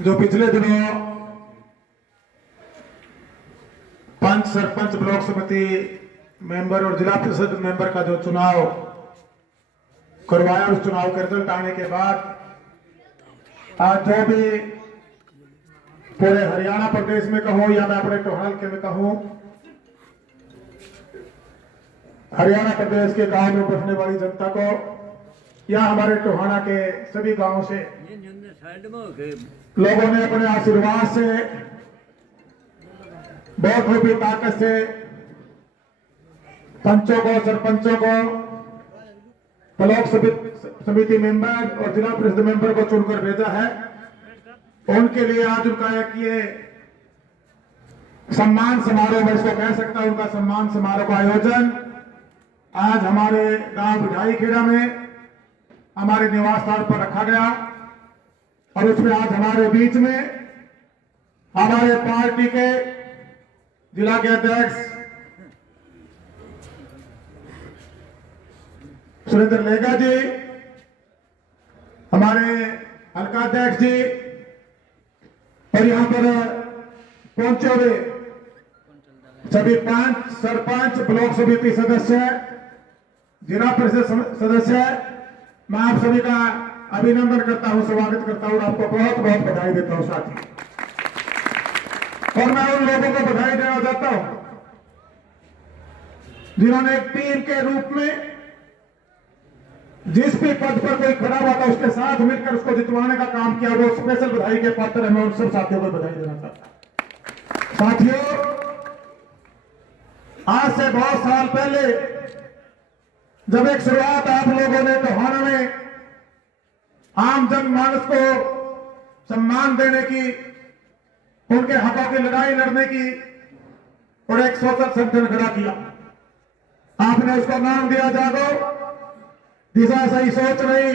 जो पिछले दिनों पंच सरपंच ब्लॉक समिति मेंबर और जिला परिषद मेंबर का जो चुनाव करवाया, उस चुनाव के रिजल्ट आने के बाद आज जो भी पूरे हरियाणा प्रदेश में कहूं या मैं अपने टोहाल के में कहूं, हरियाणा प्रदेश के गांव में बसने वाली जनता को या हमारे टोहाना के सभी गांवों से लोगों ने अपने आशीर्वाद से बहुत खूबी ताकत से पंचों को, सरपंचों को, ब्लॉक समिति मेंबर और जिला परिषद मेंबर को चुनकर भेजा है। उनके लिए आज उनका एक ये सम्मान समारोह, मैं इसको कह सकता हूं, उनका सम्मान समारोह का आयोजन आज हमारे गांव बिठाई खेड़ा में हमारे निवास स्थान पर रखा गया और उसमें आज हमारे बीच में हमारे पार्टी के जिला के अध्यक्ष सुरेंद्र लेगा जी, हमारे हल्का अध्यक्ष जी और यहाँ पर पहुंचे हुए सभी 5 सरपंच, ब्लॉक समिति सदस्य, जिला परिषद सदस्य, मैं आप सभी का अभिनंदन करता हूं, स्वागत करता हूं और आपको बहुत बहुत बधाई देता हूं साथी। और मैं उन लोगों को बधाई देना चाहता हूं जिन्होंने एक टीम के रूप में जिस भी पद पर कोई खड़ा हुआ था उसके साथ मिलकर उसको जितवाने का काम किया, वो स्पेशल बधाई के पात्र है। मैं उन सब साथियों को बधाई देना चाहता हूं। साथियों, आज से बहुत साल पहले जब एक शुरुआत आप लोगों ने टोहाना में आम जनमानस को सम्मान देने की, उनके हकों की लड़ाई लड़ने की और एक सोशल संगठन खड़ा किया, आपने उसका नाम दिया जागो। दिशा सही सोच रही,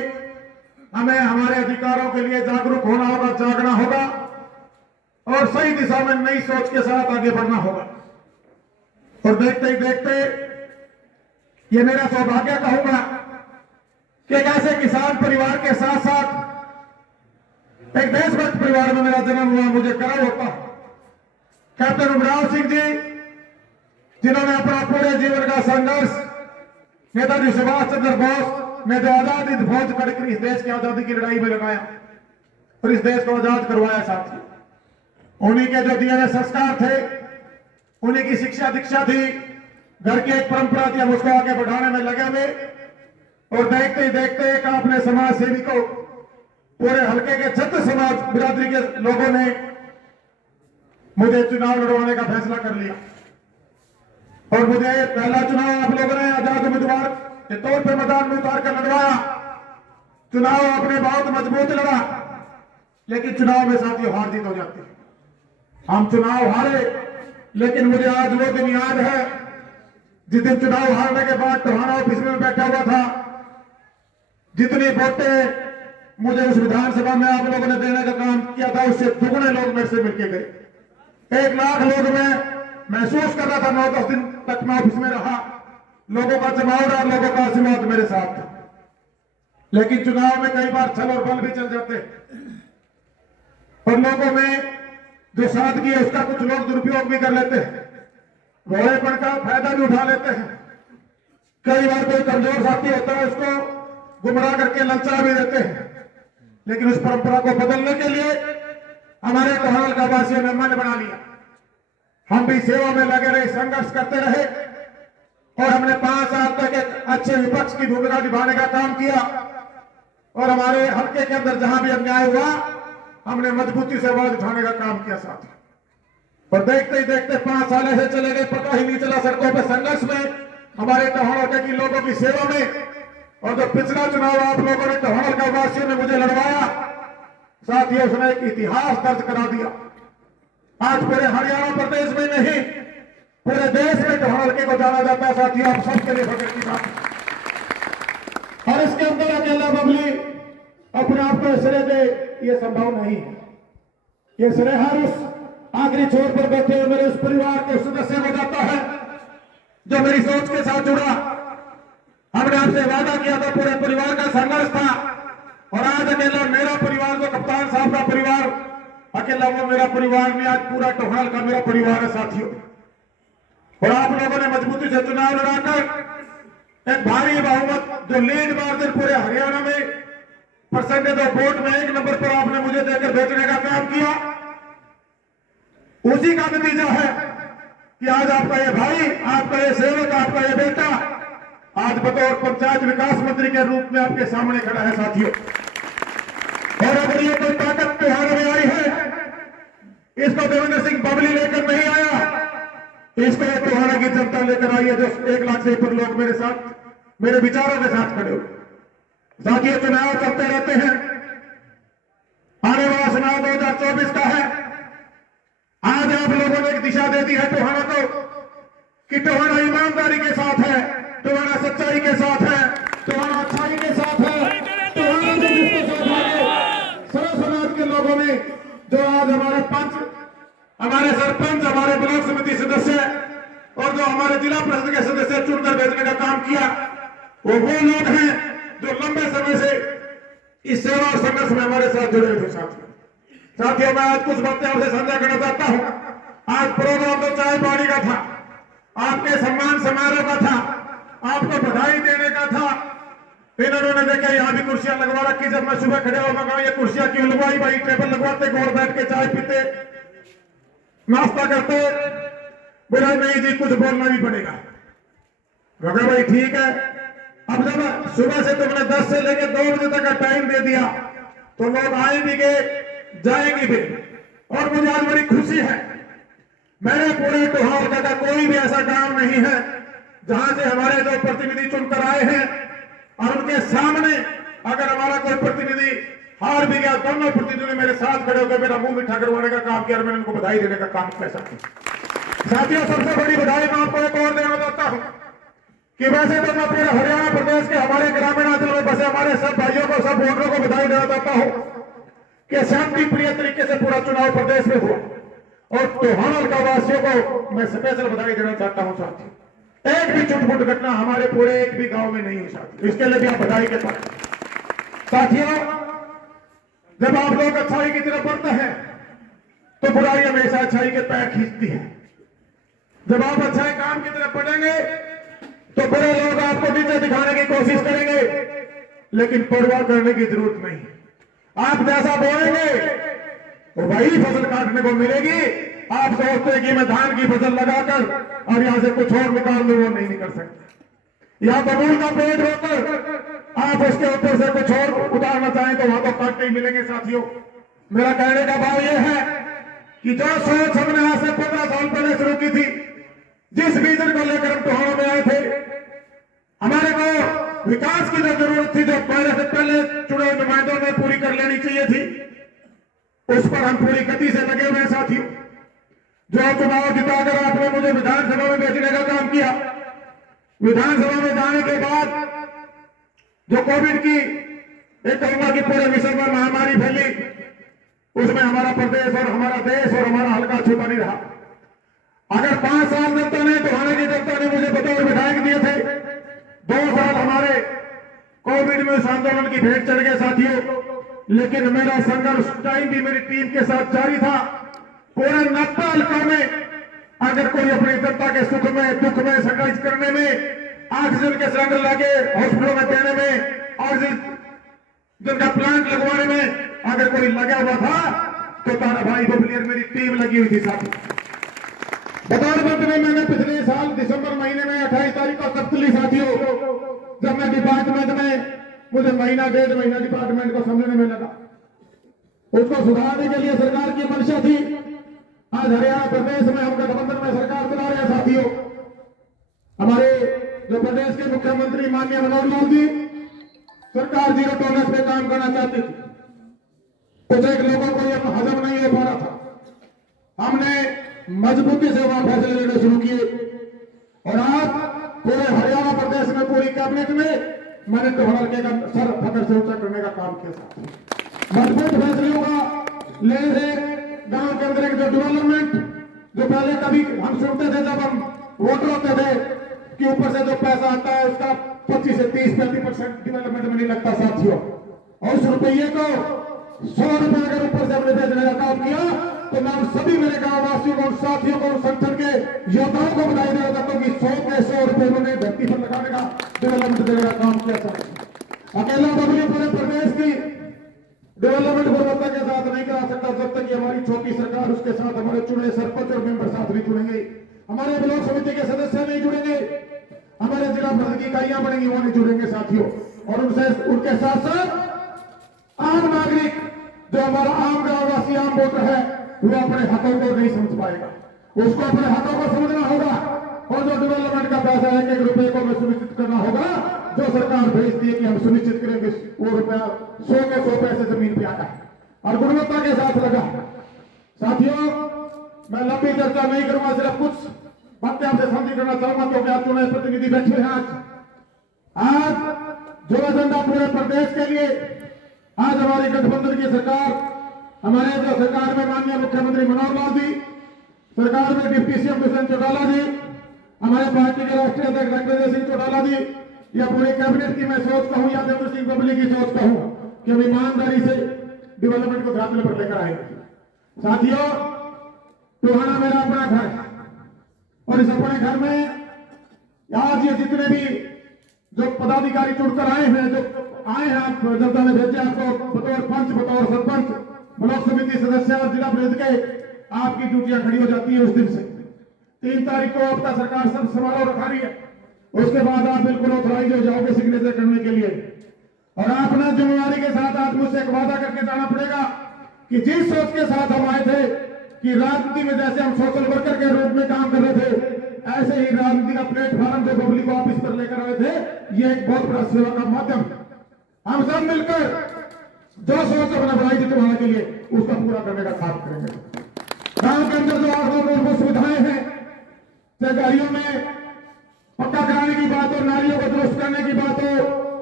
हमें हमारे अधिकारों के लिए जागरूक होना होगा, जागना होगा और सही दिशा में नई सोच के साथ आगे बढ़ना होगा। और देखते ही देखते ये मेरा सौभाग्य कहूंगा कि एक ऐसे किसान परिवार के साथ साथ एक देशभक्त परिवार में मेरा जन्म हुआ, मुझे गर्व होता। कैप्टन उमराव सिंह जी, जिन्होंने अपना पूरे जीवन का संघर्ष नेताजी सुभाष चंद्र बोस ने जो आजादी फौज करके इस देश की आजादी की लड़ाई में लगाया और इस देश को आजाद करवाया साथी, उन्हीं के जो दिए संस्कार थे, उन्हीं की शिक्षा दीक्षा थी, घर की एक परंपरा थी, हम उसको आगे बढ़ाने में लगे हुए। और देखते ही देखते एक अपने समाज सेवी को पूरे हल्के के 36 समाज बिरादरी के लोगों ने मुझे चुनाव लड़वाने का फैसला कर लिया और मुझे पहला चुनाव आप लोगों ने आजाद उम्मीदवार के तौर पर मैदान में उतार कर लड़वाया। चुनाव आपने बहुत मजबूत लड़ा, लेकिन चुनाव में साथियों हार जीत हो जाती है। हम चुनाव हारे, लेकिन मुझे आज वो दिन याद है जिस दिन चुनाव हारने के बाद टोहाना ऑफिस में बैठा हुआ था। जितनी वोटें मुझे उस विधानसभा में आप लोगों ने देने का काम किया था, उससे दुगने लोग मेरे से मिलके गए। 1 लाख लोग में महसूस कर रहा था। 9-10 दिन तक मैं ऑफिस में रहा, लोगों का जमावड़ा और लोगों का आशीर्वाद मेरे साथ था। लेकिन चुनाव में कई बार छल और बल भी चल जाते और लोगों में जो सादगी है उसका कुछ लोग दुरुपयोग भी कर लेते हैं, भोलेपन का फायदा भी उठा लेते हैं। कई बार कोई कमजोर साथी होता है, उसको गुमराह करके ललचा भी देते हैं। लेकिन उस परंपरा को बदलने के लिए हमारे टोहाल का वासियों ने मन बना लिया। हम भी सेवा में लगे रहे, संघर्ष करते रहे और हमने 5 साल तक एक अच्छे विपक्ष की भूमिका निभाने का काम किया और हमारे हल्के के अंदर जहां भी अन्याय हुआ, हमने मजबूती से आवाज उठाने का काम किया साथ। और देखते ही देखते 5 साल ऐसे चले गए, पता ही नहीं चला। सड़कों पर संघर्ष में, हमारे टोहाना के लोगों की सेवा में। और जो पिछला चुनाव आप लोगों ने टोहाना का वासियों ने मुझे लड़वाया साथियों, उसने एक इतिहास दर्ज करा दिया। आज पूरे हरियाणा प्रदेश में नहीं, पूरे देश में टोहाना को जाना जाता है साथियों, आप सबके लिए फख्र की बात। और इसके अंदर अकेला बबली अपने आप को श्रेय दे, ये संभव नहीं है। ये श्रेय हर उस आखिरी छोर पर बैठे हुए मेरे उस परिवार के सदस्य को जाता है जो मेरी सोच के साथ जुड़ा। हमने आपसे वादा किया था, पूरे परिवार का संघर्ष था और आज अकेला मेरा परिवार, जो कप्तान साहब का परिवार अकेला वो मेरा परिवार नहीं, आज पूरा टोहाल का मेरा परिवार है साथियों। और आप लोगों ने मजबूती से चुनाव लड़ाकर एक भारी बहुमत जो लीड मार्जिन पूरे हरियाणा में परसेंटेज ऑफ वोट में 1 नंबर पर आपने मुझे देकर भेजने का काम किया। उसी का नतीजा है कि आज आपका ये भाई, आपका ये सेवक, आपका ये बेटा आज बतौर पंचायत विकास मंत्री के रूप में आपके सामने खड़ा है साथियों। और अगर ये कोई ताकत त्योहार में आई है, इसको देवेंद्र सिंह बबली लेकर नहीं आया, इसको त्योहार की जनता लेकर आई है, जो 1 लाख से ऊपर लोग मेरे साथ, मेरे विचारों के साथ खड़े हो। साथियों, चुनाव चलते रहते हैं, आने वाला चुनाव 2024 का है। आज आप लोगों ने एक दिशा दे दी है टोहाना को कि टोहाना ईमानदारी के साथ है, टोहाना सच्चाई के साथ है, टोहाना अच्छाई के साथ है, टोहाना जो जिसके साथ है। सर्व समाज के लोगों ने जो आज हमारे पंच, हमारे सरपंच, हमारे ब्लॉक समिति सदस्य और जो हमारे जिला परिषद के सदस्य चुनकर भेजने का काम किया, वो लोग हैं जो लंबे समय से इस सेवा और संघर्ष में हमारे साथ जुड़े हुए साथियों। मैं आज कुछ बातें आपसे साझा करना चाहता हूं। आज प्रोग्राम तो चाय पानी का था, आपके सम्मान समारोह का था, आपको बधाई देने का था। फिर उन्होंने देखा यहाँ भी कुर्सियां लगवा रखी। जब मैं सुबह खड़े होगा कहा ये कुर्सियां क्यों लगवाई भाई, टेबल लगवाते, गोल बैठ के चाय पीते, नाश्ता करते। बोला नहीं जी, कुछ बोलना भी पड़ेगा। मगर भाई ठीक है, अब जब सुबह से तुमने 10 से लेकर 2 बजे तक का टाइम दे दिया तो लोग आए भी गए, जाएंगे भी। और मुझे आज बड़ी खुशी है, मेरे पूरे टोहार का कोई भी ऐसा गांव नहीं है जहां से हमारे जो प्रतिनिधि चुनकर आए हैं और उनके सामने अगर हमारा कोई प्रतिनिधि हार भी गया, दोनों प्रतिनिधि मेरे साथ खड़े होकर मेरा मुंह मीठा करवाने का काम किया और मैंने उनको बधाई देने का काम किया। साथियों, सबसे बड़ी बधाई मैं आपको एक और देना चाहता हूं कि वैसे तो मैं पूरे हरियाणा प्रदेश के हमारे ग्रामीण अंचल में बसे हमारे सब भाइयों को, सब वोटरों को बधाई देना चाहता हूं कि शांति प्रिय तरीके से पूरा चुनाव प्रदेश में हुआ। और टोहाना का वासियों को मैं स्पेशल बधाई देना चाहता हूं साथियों। एक भी छुटपुट घटना हमारे पूरे एक भी गांव में नहीं हुई साथियों, इसके लिए भी आप बधाई के पात्र। साथियों, जब आप लोग अच्छाई की तरफ बढ़ते हैं तो बुराई हमेशा अच्छाई के पैर खींचती है। जब आप अच्छाई काम की तरफ बढ़ेंगे तो बुरे लोग आपको नीचे दिखाने की कोशिश करेंगे, लेकिन परवाह करने की जरूरत नहीं। आप जैसा बोलेंगे तो वही फसल काटने को मिलेगी। आप सोचते हैं कि मैं धान की फसल लगाकर और यहां से कुछ और निकाल लूं, वो नहीं निकल सकते। या बबूल का पेड़ रोकर आप उसके ऊपर से कुछ और उतारना चाहें तो वहां तो काटते ही मिलेंगे साथियों। मेरा कहने का भाव यह है कि जो सोच हमने आज से 15 साल पहले शुरू की थी, जिस विजन को लेकर हम टोहाना में आए थे, हमारे को विकास की जो जरूरत थी, जो पहले से पहले चुने नुमाइंदों ने पूरी कर लेनी चाहिए थी, उस पर हम पूरी गति से लगे हुए साथियों। जो चुनाव जिताकर आपने मुझे विधानसभा में भेजने का काम किया, विधानसभा में जाने के बाद जो कोविड की एक कहूंगा कि पूरे विश्व में महामारी फैली, उसमें हमारा प्रदेश और हमारा देश और हमारा हल्का छूटा नहीं रहा। अगर 5 साल जनता ने, टोहाना की जनता ने मुझे बतौर विधायक दिए थे, 2 साल हमारे कोविड में उस आंदोलन की भेंट चढ़ गए साथियों। लेकिन मेरा संघर्ष टाइम भी मेरी टीम के साथ जारी था। पूरे 90 हल्कों में अगर कोई अपनी जनता के सुख में, दुख में, संघर्ष करने में, ऑक्सीजन के सिलेंडर लाके हॉस्पिटलों में देने में, ऑक्सीजन जिनका प्लांट लगवाने में अगर कोई लगा हुआ था तो तारा भाई बबली और मेरी टीम लगी हुई थी साथी। बतौर मंत्री मैंने पिछले साल दिसंबर महीने में 28 तारीख को शपथ ली साथियों। जब मैं डिपार्टमेंट में, मुझे महीना 1.5 महीना डिपार्टमेंट को समझने में लगा, उसको सुधारने के लिए सरकार की मंशा थी। आज हरियाणा प्रदेश में हम गठबंधन में सरकार चला रहे हैं साथियों। हमारे जो प्रदेश के मुख्यमंत्री माननीय मनोहर लाल जी, सरकार 0 टॉलरेंस पे काम करना चाहती थी। कुछ एक लोगों को यह हजम नहीं हो पा रहा था। हमने मजबूती से वहां फैसले लेने शुरू किए और आज पूरे हरियाणा प्रदेश में पूरी कैबिनेट में मैंने टोहाना के सर फकर से ऊंचा करने का काम किया। मजबूत फैसलों का लेने से गांव के अंदर एक जो डेवलपमेंट, जो पहले कभी हम सुनते थे जब हम वोटर होते थे कि ऊपर से जो पैसा आता है उसका 25 से 30-35% डेवलपमेंट में नहीं लगता साथियों। और उस रुपये को 100 रुपए अगर ऊपर से हमने भेजने का काम किया तो मैं उन सभी मेरे गांव वासियों को, उन साथियों को, उन संगठन के योद्धाओं को बधाई देना चाहता हूँ कि 100 रुपए उन्होंने धरती पर लगाने का, डेवलपमेंट देने का काम किया था। अकेला बबली पूरे प्रदेश की डेवलपमेंट गुणवत्ता के साथ नहीं करा सकता जब तक कि हमारी छोटी सरकार, उसके साथ हमारे चुने सरपंच और मेंबर साथ नहीं जुड़ेंगे, हमारे ब्लॉक समिति के सदस्य नहीं जुड़ेंगे, हमारे जिला परिषद की इकाइयां बनेंगी, वो नहीं जुड़ेंगे साथियों। और उनके साथ साथ आम नागरिक, जो हमारा आम गांववासी, आम वोटर है, वो अपने हकों को नहीं समझ पाएगा। उसको अपने हकों को समझना होगा और जो डेवलपमेंट का पैसा है, 1 रुपए को हमें सुनिश्चित करना होगा। जो सरकार भेजती है कि हम सुनिश्चित करेंगे वो रुपया 100 के 100 पैसे जमीन पे आया और गुणवत्ता के साथ लगा। साथियों, मैं लंबी चर्चा नहीं करूंगा, सिर्फ कुछ बातें आपसे साझी करना चाहूंगा क्योंकि आप चुने प्रतिनिधि बैठे हैं। आज जो एजेंडा पूरे प्रदेश के लिए, आज हमारी गठबंधन की सरकार, हमारे जो सरकार में माननीय मुख्यमंत्री मनोहर लाल जी, सरकार में डिप्टी सीएम दुष्यंत चौटाला जी, हमारे पार्टी के राष्ट्रीय अध्यक्ष रंगदेव सिंह चौटाला जी, या पूरे कैबिनेट की मैं सोच कहूं या देवेंद्र सिंह बबली की सोच कहूं कि हम ईमानदारी से डेवलपमेंट को धरातल पर लेकर आएंगे। साथियों, टोहाना मेरा अपना घर है और इस अपने घर में आज ये जितने भी जो पदाधिकारी जुड़कर आए हैं, जो आए हैं, आप जनता ने भेजे आपको बतौर पंच, बतौर सरपंच, ब्लॉक समिति सदस्य और जिला परिषद के, आपकी ड्यूटियां खड़ी हो जाती है उस दिन से। 3 तारीख को आपका सरकार सब समारोह रखा रही है, उसके बाद आप बिल्कुल ऑथराइज हो जाओगे सिग्नेचर करने के लिए। और आपने जिम्मेदारी के साथ आज मुझसे एक वादा करके जाना पड़ेगा कि जिस सोच के साथ हम आए थे कि राजनीति में जैसे हम सोशल वर्कर के रूप में काम कर रहे थे, ऐसे ही राजनीति का प्लेटफॉर्म जो बबली को ऑफिस पर लेकर आए थे, ये एक बहुत बड़ा सेवा का माध्यम। हम सब मिलकर जो सोच अपना बनाई थी तुम्हारे के लिए, उसका पूरा करने का काम करेंगे। गांव के अंदर जो मूलभूत सुविधाएं हैं, सरकारियों में पक्का कराने की बात हो, नालियों को दुरुस्त करने की बात हो,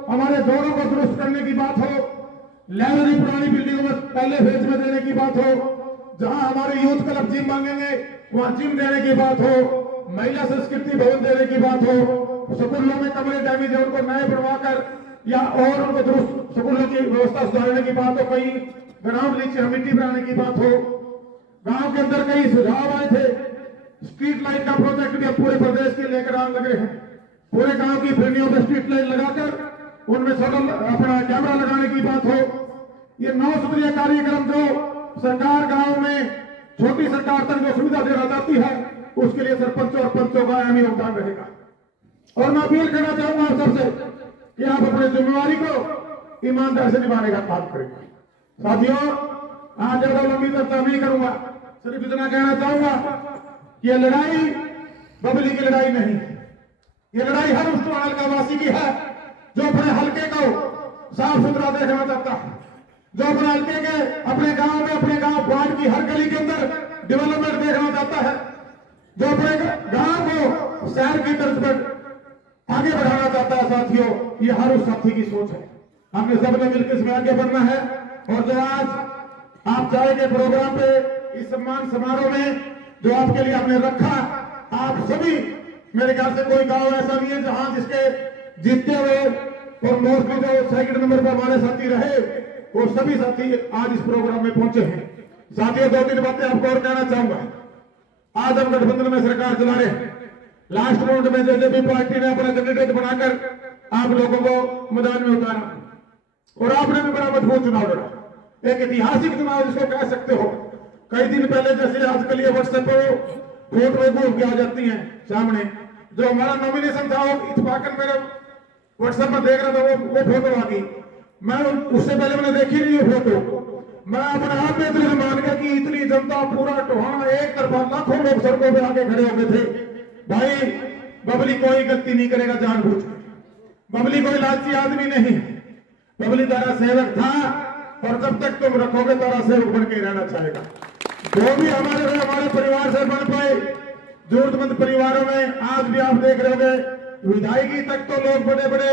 हमारे जोड़ों को दुरुस्त करने की बात हो, लाइब्रेरी पुरानी बिल्डिंगों में पहले फेज में देने की बात हो, जहां हमारे यूथ क्लब जिम मांगेंगे वहां जिम देने की बात हो, महिला संस्कृति भवन देने की बात हो, स्कूलों में कमरे डैमेज है उनको नए बनवाकर या और उनको दुरुस्त स्कूलों की व्यवस्था सुधारने की बात हो, कहीं ग्राउंड नीचे मिट्टी बनाने की बात हो। गांव के अंदर कई सुझाव आए थे। स्ट्रीट लाइट का प्रोजेक्ट भी अब पूरे प्रदेश के लेकर आने लगे हैं। पूरे गांव की फिरनियों पर स्ट्रीट लाइट लगाकर उनमें सोलर अपना कैमरा लगाने की बात हो। ये 9 सूत्रीय कार्यक्रम जो सरकार गांव में छोटी सरकार तक जो सुविधा देना चाहती है, उसके लिए सरपंचों और पंचों का अहम योगदान रहेगा। और मैं अपील करना चाहूंगा आप सबसे कि आप अपनी जिम्मेवारी को ईमानदारी से निभाने का काम करेंगे। साथियों, आज ज्यादा लंबी चर्चा नहीं करूंगा, सिर्फ इतना कहना चाहूंगा कि यह लड़ाई बबली की लड़ाई नहीं है। ये लड़ाई हर उस हल्का वासी की है जो अपने हल्के को साफ सुथरा देखना चाहता है, जो अपने हल्के के अपने गांव में, अपने गांव वार्ड की हर गली के अंदर डेवलपमेंट देखना चाहता है, जो अपने गांव को शहर की तर्ज पर आगे बढ़ाना चाहता है। साथियों, ये हर उस साथी की सोच है। हमने सबने मिलकर इसमें आगे बढ़ना है। और जो आज आप जाएंगे प्रोग्राम पे, इस सम्मान समारोह में जो आपके लिए आपने रखा, आप सभी, मेरे ख्याल से कोई गांव ऐसा नहीं है जहां जिसके जीतते हुए और मोस्टली जो सेकंड नंबर पर हमारे साथी रहे, वो सभी साथी आज इस प्रोग्राम में पहुंचे हैं। साथियों, 2-3 बातें आपको और कहना चाहूंगा। आज हम गठबंधन में सरकार चला रहे हैं। लास्ट राउंड में जेजेपी पार्टी ने अपना कैंडिडेट बनाकर आप लोगों को मैदान में उतारा और आपने भी बड़ा मजबूत चुनाव लड़ा, एक ऐतिहासिक चुनाव जिसको कह सकते हो। कई दिन पहले जैसे आजकल ये व्हाट्सएप पर फोटो घूम के आ जाती हैं सामने, जो हमारा नॉमिनेशन था वो इत्तेफाकन मेरे व्हाट्सएप पर देख रहा था, वो फोटो आ गई। मैं उससे पहले मैंने देखी नहीं ये फोटो। मैं अपने आप में इतने मान गया कि इतनी जनता, पूरा टोहाना एक तरफा, लाखों लोग सड़कों पे आके खड़े हो गए थे। भाई, बबली कोई गलती नहीं करेगा जानबूझ के। बबली कोई लालची आदमी नहीं है। बबली तारा सेवक था और जब तक तुम रखोगे तारा सेवक बन के रहना चाहेगा। जो भी हमारे परिवार से बन पाए, जरूरतमंद परिवारों में आज भी आप देख रहे होंगे, विधायकी तक तो लोग बड़े बड़े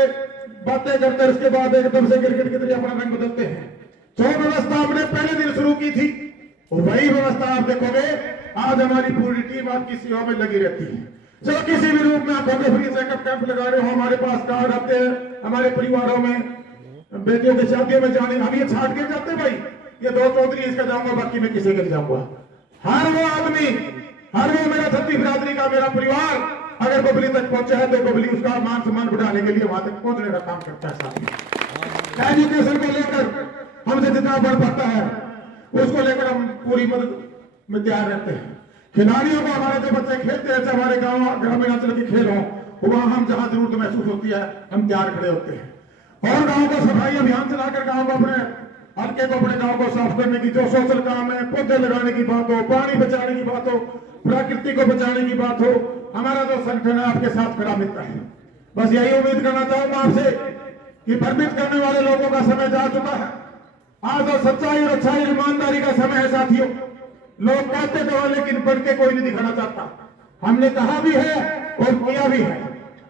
बातें करते हैं, उसके बाद एकदम से क्रिकेट की तरह अपना रंग बदलते हैं। जो व्यवस्था हमने पहले दिन शुरू की थी, वही व्यवस्था आप देखोगे आज हमारी पूरी टीम आपकी सेवा में लगी रहती है। चलो किसी भी रूप में आप फ्री चेकअप कैंप लगा रहे हो, हमारे पास कार्ड आते हैं, हमारे परिवारों में बेटियों की शादियों में जाने, हम ये छाट के जाते भाई, ये 2 चौधरी इसका जाऊंगा, बाकी मैं किसी के जाऊंगा। हर वो आदमी, हर वो मेरा छत्तीस बिरादरी का मेरा परिवार अगर बबली तक पहुंचा है तो बबली उसका मान सम्मान बढ़ाने के लिए वहां तक पहुंचने का काम करता है। साथ एजुकेशन को लेकर हमसे जितना बढ़ पाता है उसको लेकर हम पूरी मदद में तैयार रहते हैं। खिलाड़ियों को हमारे जो बच्चे खेलते हैं, हमारे गांव ग्रामीण अंचल के खेल हो, वहां हम जहां जरूरत महसूस होती है हम तैयार खड़े होते हैं। और गांव को सफाई अभियान चलाकर गांव को अपने हल्के को अपने गांव को साफ करने की जो सोशल काम है, पौधे लगाने की बात हो, पानी बचाने की बात हो, प्रकृति को बचाने की बात हो, हमारा जो संगठन है आपके साथ खड़ा मिलता है। बस यही उम्मीद करना चाहूंगा आपसे कि भ्रमित करने वाले लोगों का समय जा चुका है। आज तो सच्चाई और अच्छाई ईमानदारी का समय है साथियों। लोग कहते तो लेकिन बढ़ के कोई नहीं दिखाना चाहता। हमने कहा भी है और किया भी है।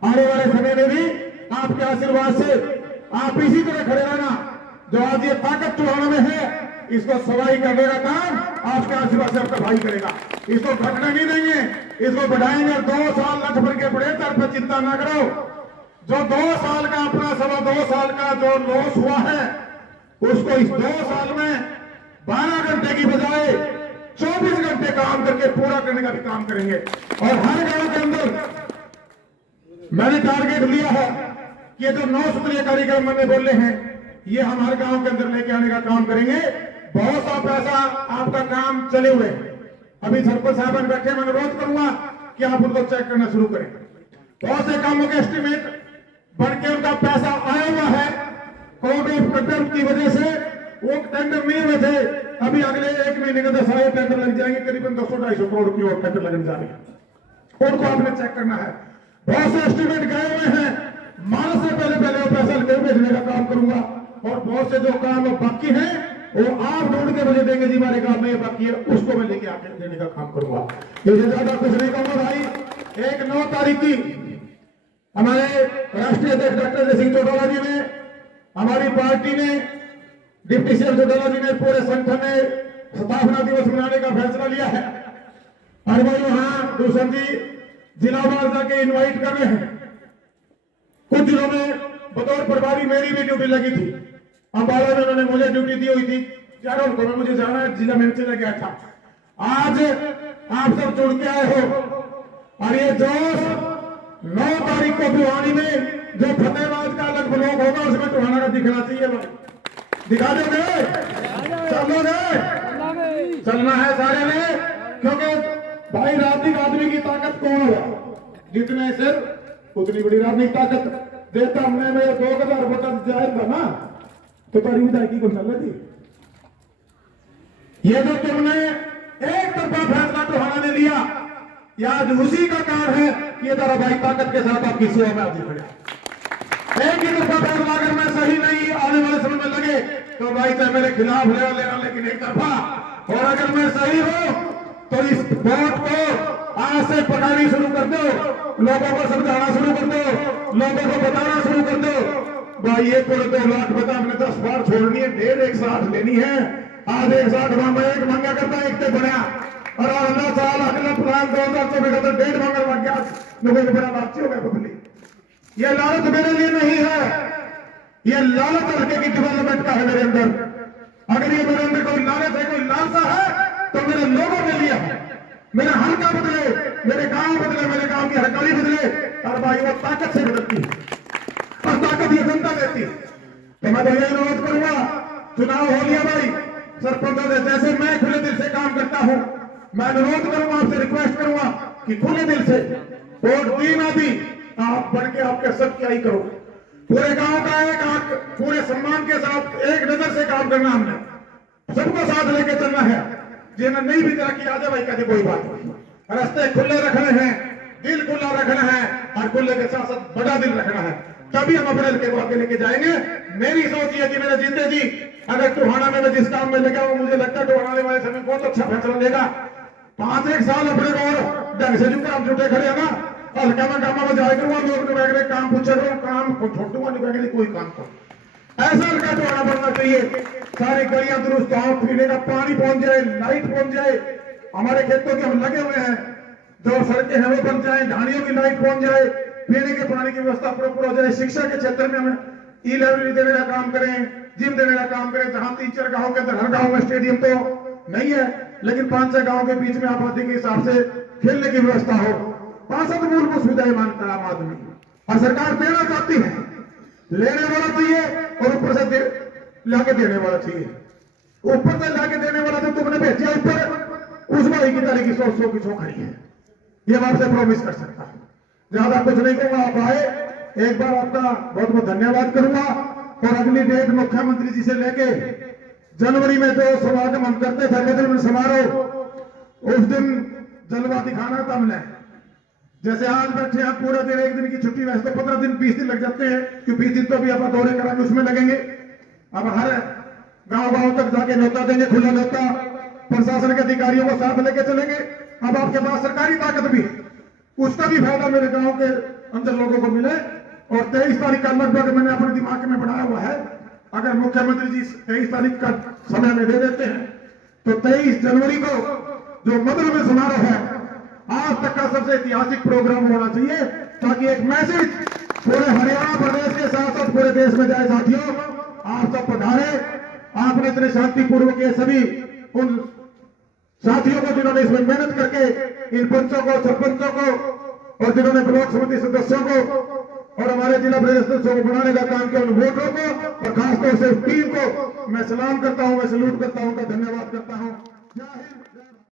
आने वाले समय में भी आपके आशीर्वाद से आप इसी तरह खड़े रहना। जो आज ये ताकत चुनाव में है इसको सवाई करने का काम आपके आशीर्वाद से आपका भाई करेगा। इसको घटने नहीं देंगे, इसको बढ़ाएंगे। 2 साल लक्ष्य भर के बड़े तर पर चिंता ना करो। जो 2 साल का अपना 2.25 साल का जो लॉस हुआ है उसको इस 2 साल में 12 घंटे की बजाय 24 घंटे काम करके पूरा करने का भी काम करेंगे। और हर गांव के अंदर मैंने टारगेट लिया है कि ये जो 9 सूत्रीय कार्यक्रम मैंने बोले हैं ये हम हर गांव के अंदर लेके आने का काम करेंगे। बहुत सा पैसा आपका काम चले हुए अभी सरपंच साहब बैठे, मैं अनुरोध करूंगा कि आप उनको चेक करना शुरू करें। बहुत से कामों के एस्टिमेट बढ़ के उनका पैसा आया हुआ है। कोर्ट ऑफ कंटेम्प्ट की वजह से वो टेंडर नहीं हुए थे। अभी अगले 1 महीने के अंदर सारे टेंडर लग जाएंगे। करीबन 200-250 करोड़ की और टेंडर लगने जा रहे हैं। उनको आपने चेक करना है। बहुत से एस्टिमेट गए हुए हैं। मार्च से पहले वो पैसा भेजने का काम करूंगा। और बहुत से जो काम बाकी हैं वो आप ढूंढ के मुझे देंगे। जी हमारे काम में बाकी है उसको मैं लेके आके देने का काम करूंगा। इससे ज्यादा कुछ नहीं कहूंगा भाई। 9 तारीख की हमारे राष्ट्रीय अध्यक्ष डॉक्टर अजय सिंह चौटाला जी ने, हमारी पार्टी ने, डिप्टी सीएम चौटाला जी ने पूरे संगठन ने स्थापना दिवस मनाने का फैसला लिया है। और भाई वहां दूसर जी जिलावार जाके इन्वाइट कर रहे हैं। कुछ जिलों में बतौर प्रभारी मेरी भी ड्यूटी लगी थी। अंबाला में उन्होंने मुझे ड्यूटी दी हुई थी। चारों को मैं मुझे जाना है, जिला में चला गया था। आज आप सब जुड़ के आए हो और ये जोश 9 तारीख को भिवानी में जो फतेहबाद का अलग ब्लॉक होगा उसमें टोहाना का दिखना चाहिए। भाई दिखा दोगे? चलोगे? चलना है सारे ने, क्योंकि भाई राजनीतिक आदमी की ताकत कौन होगा? जितने सिर उतनी बड़ी राजनीतिक ताकत। देता हमने में 2000 वोट जाएगा ना तो तारी विधायकी को चल रही। ये जो तुमने एक तरफा फैसला टोहाना ने लिया, आज उसी का कारण है कि ये तारा भाई ताकत के साथ आपकी सेवा में आगे बढ़े। एक ही तरफा फैसला अगर मैं सही नहीं आने वाले समय में लगे तो भाई चाहे मेरे खिलाफ लेना, लेकिन एक तरफा। और अगर मैं सही हूं तो इस वोट को आज से पढ़ानी शुरू कर दो, लोगों को समझाना शुरू कर दो, लोगों को बताना शुरू कर दो। भाई ये पूरे 2 लाख बता हमने 10 बार छोड़नी है, 1.5 एक साथ लेनी है। आज 1 साथ एक मांगा करता है, एक बढ़िया। और अगला साल अगला प्लान 2024 का 1.5 मांगा लग गया। लोगों को बड़ा बातचीत हो गया बबली। ये लालच मेरे लिए नहीं है, ये लालच हल्के की डेवलपमेंट का है मेरे अंदर। अगर ये मेरे अंदर कोई लालच है, कोई लालसा है तो मेरे लोगों के लिए है। मेरा हल्का बदले, मेरे गांव बदले, मेरे गांव की हड़ताली बदले। और भाई वो ताकत से बदलती है और ताकत ये जनता देती है। तो मैं तो ये अनुरोध करूंगा, चुनाव हो लिया भाई सरपंचों से, जैसे मैं खुले दिल से काम करता हूं, मैं अनुरोध करूंगा आपसे, रिक्वेस्ट करूंगा कि खुले दिल से वोट दी ना दी आप बढ़ के आपके सब क्या ही करो। पूरे गांव का एक आंख पूरे सम्मान के साथ एक नजर से काम करना, हमने सबको साथ लेके चलना है। जिन्हें नहीं भी तरह की आ जाए भाई कहते कोई बात नहीं, रास्ते खुले रखने हैं, दिल खुला रखना है और खुले के साथ साथ बड़ा दिल रखना है, तभी हम अपने लड़के को आगे लेके जाएंगे। मेरी सोच ये कि मेरे जिंदे जी अगर टोहाना में मैं जिस काम में लगा वो मुझे लगता है टोहाना वाले समय बहुत अच्छा फैसला लेगा। 5-1 साल अपने को और ढंग से जुटे हम जुटे खड़े है ना, हल्का में कामा में जाए करूंगा, लोग निभागे काम पूछे करूँ, काम को छोड़ दूंगा, निभागे कोई काम को ऐसा हल्का टोहाना बनना चाहिए। सारी गलियां दुरुस्त हो, पीने का पानी पहुंच जाए, लाइट पहुंच जाए, हमारे खेतों के हम लगे हुए हैं जो सड़कें हैं वो बन जाए, ढाणियों की लाइट पहुंच जाए, पीने के पानी की व्यवस्था पूरा हो जाए। शिक्षा के क्षेत्र में हमें ई लाइब्रेरी देने का काम करें, जिम देने का काम करें, जहां 3-4 गांव के अंदर हर गांव में स्टेडियम तो नहीं है, लेकिन 5-6 गांव के बीच में आबादी के हिसाब से खेलने की व्यवस्था हो। 65 मूलभूत सुविधाएं मांगता है आम आदमी, और सरकार देना चाहती है। लेने वाला चाहिए और ऊपर से लाके देने वाला चाहिए। ऊपर से लाके देने वाला तो तुमने भेजा ऊपर, उस भाई की तरह की 100 की छोकरी है, ये मैं आपसे प्रॉमिस कर सकता हूं। ज्यादा कुछ नहीं कहूंगा, आप आए, एक बार आपका बहुत बहुत धन्यवाद करूंगा। और अगली डेट मुख्यमंत्री जी से लेके जनवरी में जो समागम हम करते थे, बदल समारोह, उस दिन जलवा दिखाना था हमने। जैसे आज बैठे हैं पूरा दिन, एक दिन की छुट्टी, वैसे तो 15 दिन 20 दिन लग जाते हैं, क्योंकि 20 दिन तो अभी आप दौरे कराएंगे उसमें लगेंगे। अब हर गांव तक जाके न्योता देंगे, खुला न्योता, प्रशासन के अधिकारियों को साथ लेके चलेंगे। अब आपके पास सरकारी ताकत भी, उसका भी फायदा मेरे गांव के अंदर लोगों को मिले। और 23 तारीख का लगभग मैंने अपने दिमाग में बढ़ाया हुआ है, अगर मुख्यमंत्री जी 23 तारीख का समय में दे देते हैं तो 23 जनवरी को जो मदल में समारोह है, आज तक का सबसे ऐतिहासिक प्रोग्राम होना चाहिए, ताकि एक मैसेज पूरे हरियाणा प्रदेश के साथ साथ पूरे देश में जाए। साथियों, आप सब पधारे, आपने इतने शांतिपूर्वक ये सभी उन साथियों को जिन्होंने इसमें मेहनत करके इन पंचों को, सरपंचों को, और जिन्होंने ब्लॉक समिति सदस्यों को और हमारे जिला परिषद सदस्यों को बनाने का काम किया, उन वोटरों को और खासतौर से टीम को मैं सलाम करता हूं, मैं सैल्यूट करता हूं, धन्यवाद करता हूं। जय हिंद।